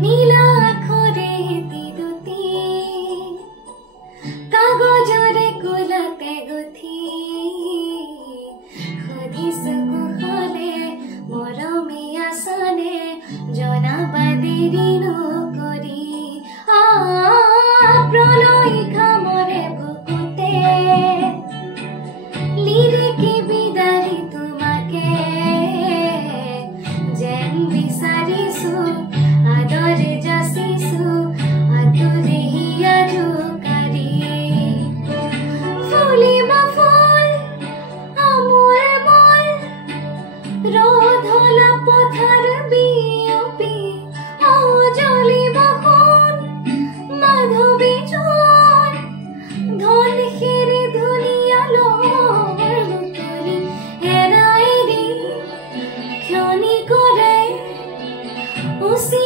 নীলা আখৰে তিৰুতি কাগজৰে কোলাতে গুঠি সুধিছো কুশলে মৰমে আছনে জনাবা দেৰি নকৰি প্ৰণয় খামৰে বুকুতে লিৰিকি বিদাৰি তোমাকে যেন বিচাৰিছো আদৰে যাচিছো আতুৰে হিয়া জোকাৰি ফুলিবা ফুল আমোৰ মল ৰধলা পথাৰ বিয়পি জ্বলিবা সোণ মাধৱী জোন ধন খেৰি ধুনীয়া লৰ মুকলি এৰা এৰি ক্ষণি কৰে উচি